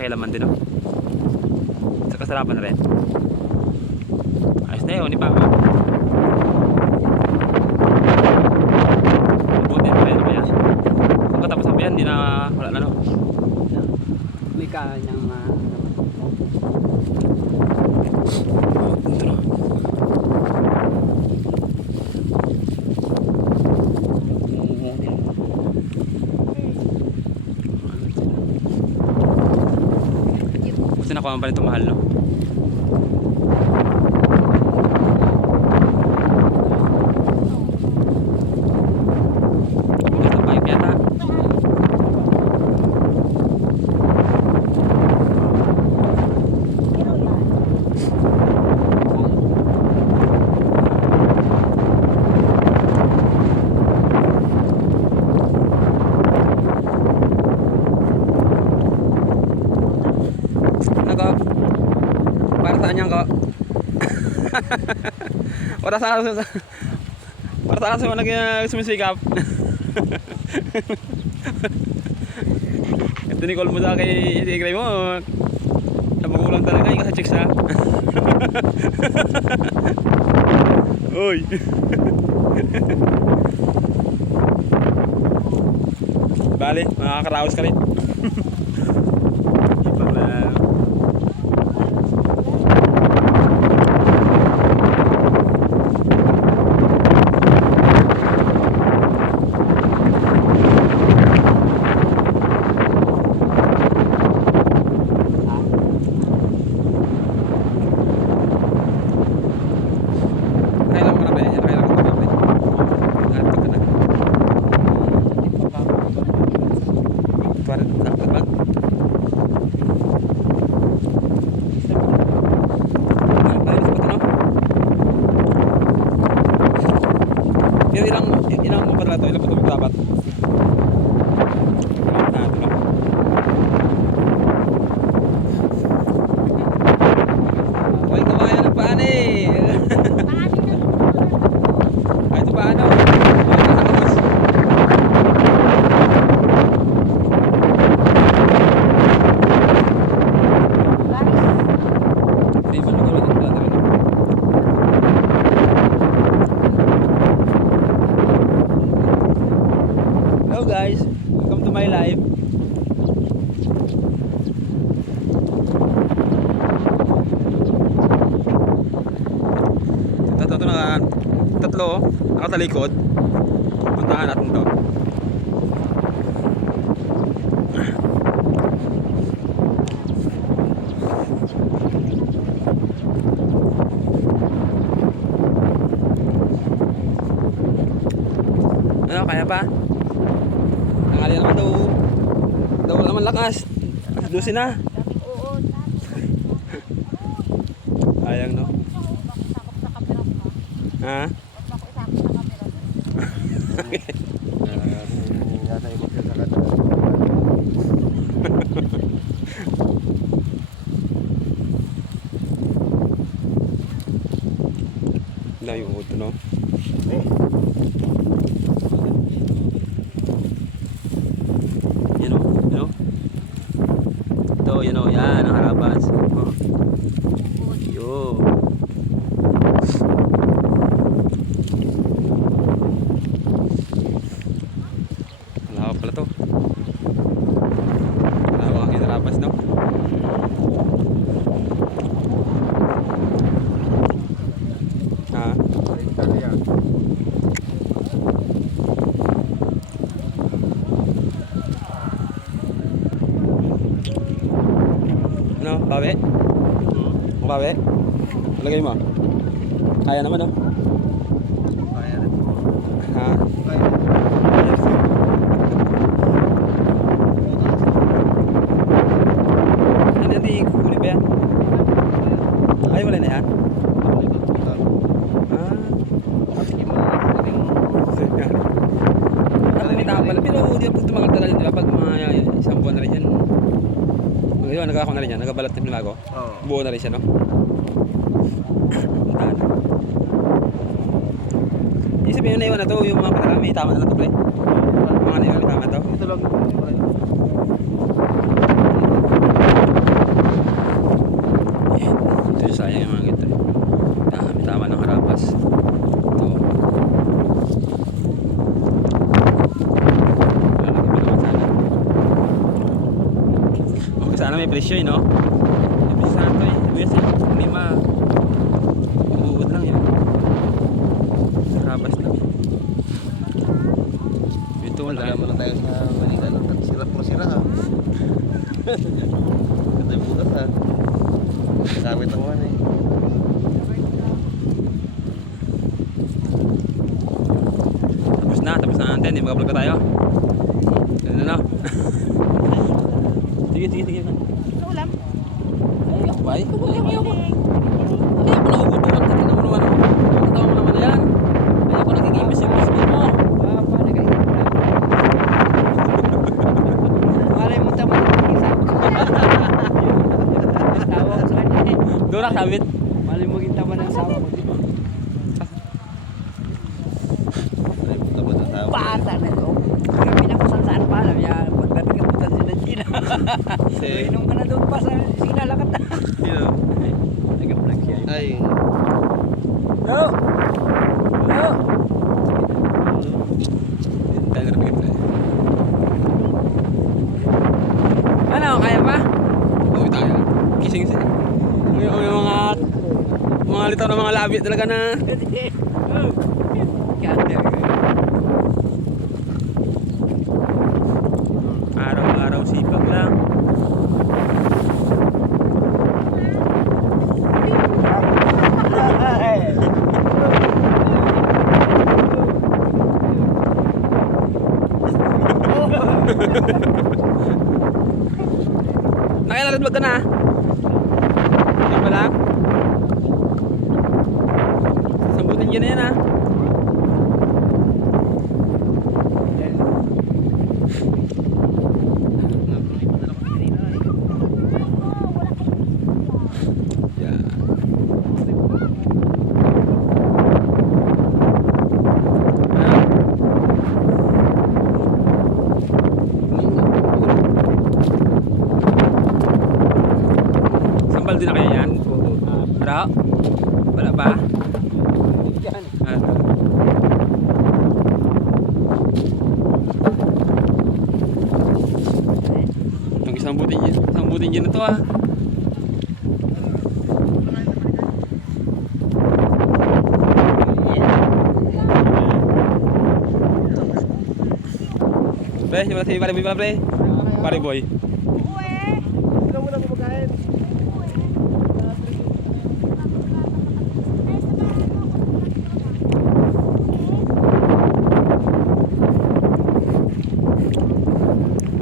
malaki laman din, no? Sa kasarapan na rin. Ayos na yun, pa ako. Buti pa rin, ano ba yan? Kung katapusan pa yan, hindi na, wala na, no? May kanyang Ito na. Kasi nakuha pa nito mahal, no? Ito pa yung yata. Para saan yan ko? Para saan mo sumisikap? Ito ni call mo sa kay Tigray mo. Nabagulang talaga yung kasi chicks ha. Uy. Bale, makakaraos ka rin. Ipang lang. Ilang mo pa ito? Ilang pa ito dapat? Uy, kumayan ng paan eh! Ay, ito paano? Hello guys, welcome to my live. Ito na tatlo nakatalikod. Puntahan natin to. Ano, kaya pa? Nangali naman daw naman lakas. Dusin na. Ayang no. Ha? Dami yung uto, no? Ito, yan ang harapan. Yo. Malawak pala to. Malawak ang harapan, no? Ha? Ano? Bawi? Bawi? Lagay mo. Kaya naman, no? Kaya rin. Ha? Kaya rin. Ano yan? Di huli ba yan? Ay, wala na yan? Ah. Nakakita pala. Pero hindi na po tumagal tagal yun, diba? Pag mga isang buwan na rin yan. Diba, nagkakakuha na rin yan. Nagabalat na pinago. Oo. Buo na rin siya, no? Puntahan. Yung sabihin na iwan na to, yung mga may tama na to, pre. Mga naiwan may tama na to. Ito lang. presyo eh, no? Yung presyo sa ito eh. Sibuyas eh. 5. Uud lang yan. Karabas lang. Ito wala. Wala na tayo sa Manila. Sira puro sira ha. Ganda yung bukas ha. Kamit ako eh. Tapos na natin. Di mag-vlog na tayo. Ano na? Sige. Ulam. Ay, ako ba? Ayoko na ubutuan. Tingnan mo naman. Nakatawa mo naman na yan. Ayoko nagigibis yung gusto mo. Malay mo tama ng isa. Tawa ko sa kanya. Doon na, sabit. Malay mo yung tama ng sawa ko. Ay, punta ba sa tao? Bata na ito. Kami na kung saan pa alam niya. Pagdating ka punta sila Gina. Inom ka na doon pa sa sinalakat na. Sino? Nag-vlog siya. Ay, No! No! Tayo na rin. Ano, kaya pa? Oo, tayo. Kising siya. May mga litaw na mga labi talaga na. Araw-araw sipag lang. Nakilalag ka na. Yan pa lang. Sambutin dyan na yan ha. Yan. Sambal din na kaya yan? Wala? Wala pa? Ah. Itong sambutin dyan na to ah. Pre, yung si pare boy pala pre. Pare boy. ikaw muna kumakain.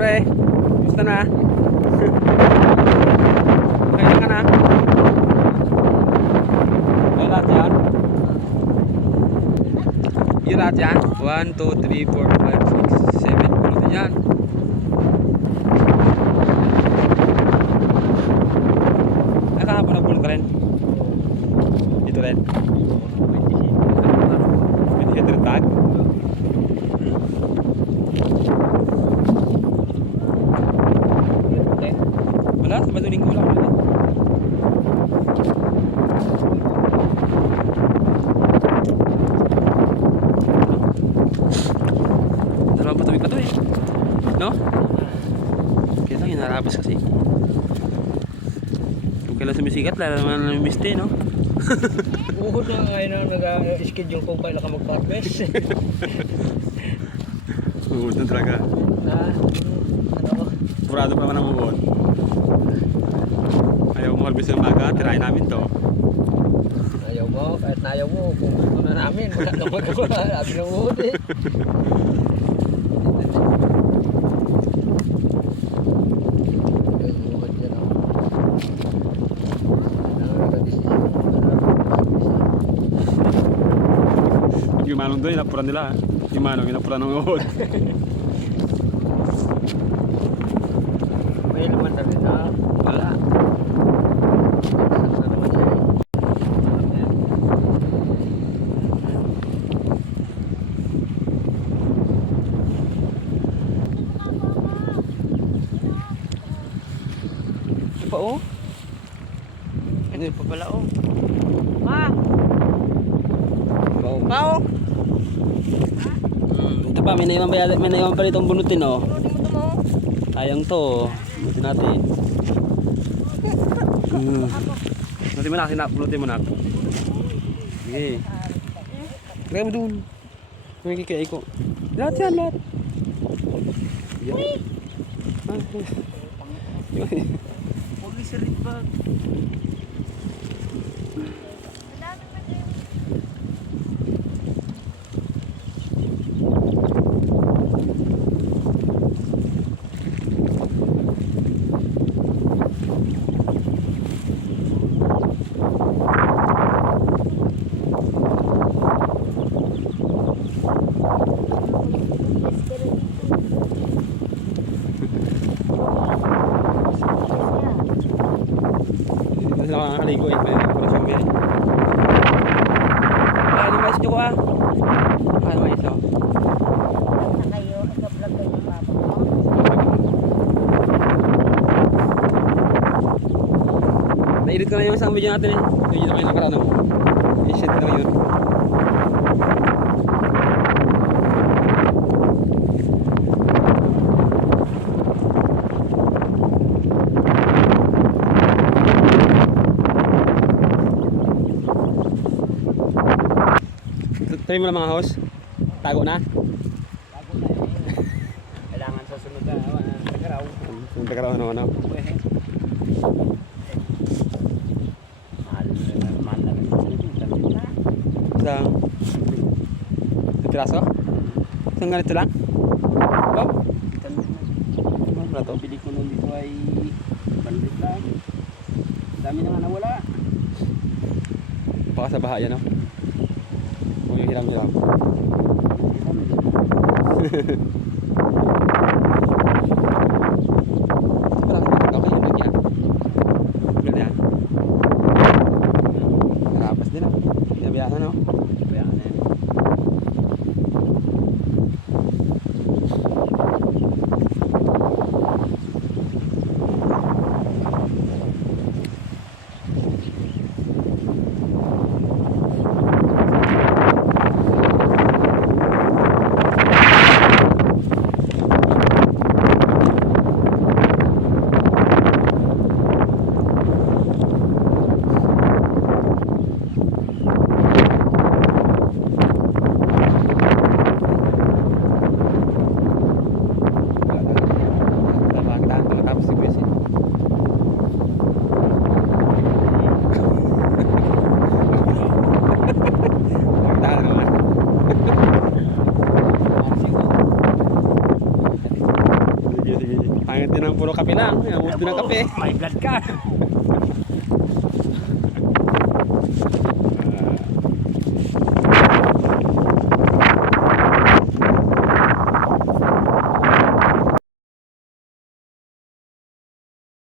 Pre, gusto na? Kaya ka na? Kaya lahat yan? Yung lahat yan? 1, 2, 3, 4, 5, 6, 7. Pulutin yan. Nakahapon na pulot ka rin? Dito rin? May header tag? Wala, Sabado Linggo lang ulit. Dalawang patubig pa to eh. No? Kaya lang, hinarabas kasi. Kung kailan sumisikat, lalo naman yung miste, no? Uhod na ngayon na nag-schedule kung kailan ka mag-harvest. Uod na talaga. Ano? Purado pa naman ang uod. Ayaw mo harvest ng maga, tirahin namin to. Ayaw mo, kahit na ayaw mo, kung gusto na namin, wala na magagawa. Sabi ng uhod eh. Uhod yan o. Yung manong doon, inapuran nila. Yung manong, inapuran ng uod. May naman na rin na. Wala. Ano naman siya eh. Ito pa oh. Ano pa pala oh. Ma! Pao! Ito pa, may naiwan pa rin itong bunutin oh. Sayang to. Bunutin natin. Nanti mo na, sinapulutin mo na. Sige. Kaya mo dun. May kikaya ko. Lahat yan, lahat. Yan. Huwag isa rin bag. Dito sila nakakaligo eh. May operasyon may. Ay, ano mais ko ah? Ano mais oh? Na kayo, ika-vlog kayo ng papa ko. Na-edit ko na yung isang video natin eh. Video na kayo nakaraan oh. I-shit na yun. Tabi mo lang mga host. Tago na. Bago na eh. Kailangan sa sunod na tagaraw. Punta ka raw ano. Mahal na rin sa sunod na. Isang piraso? Isang ganito lang? Oh? Ano pala to? Bili ko nung dito ay bandit lang. Dami na nga nawala. Baka sa baha yan oh. Huwag yung hiram-hiram. Parang okay yun lang yan. Ganyan yan. Karapas din ah. Pinabayaan no? Kaya na yan. Tapos si Chris eh. Magdaan naman. Sige, sige. Pangit din ang puro kape lang. Ang din ng kape. May blood ka.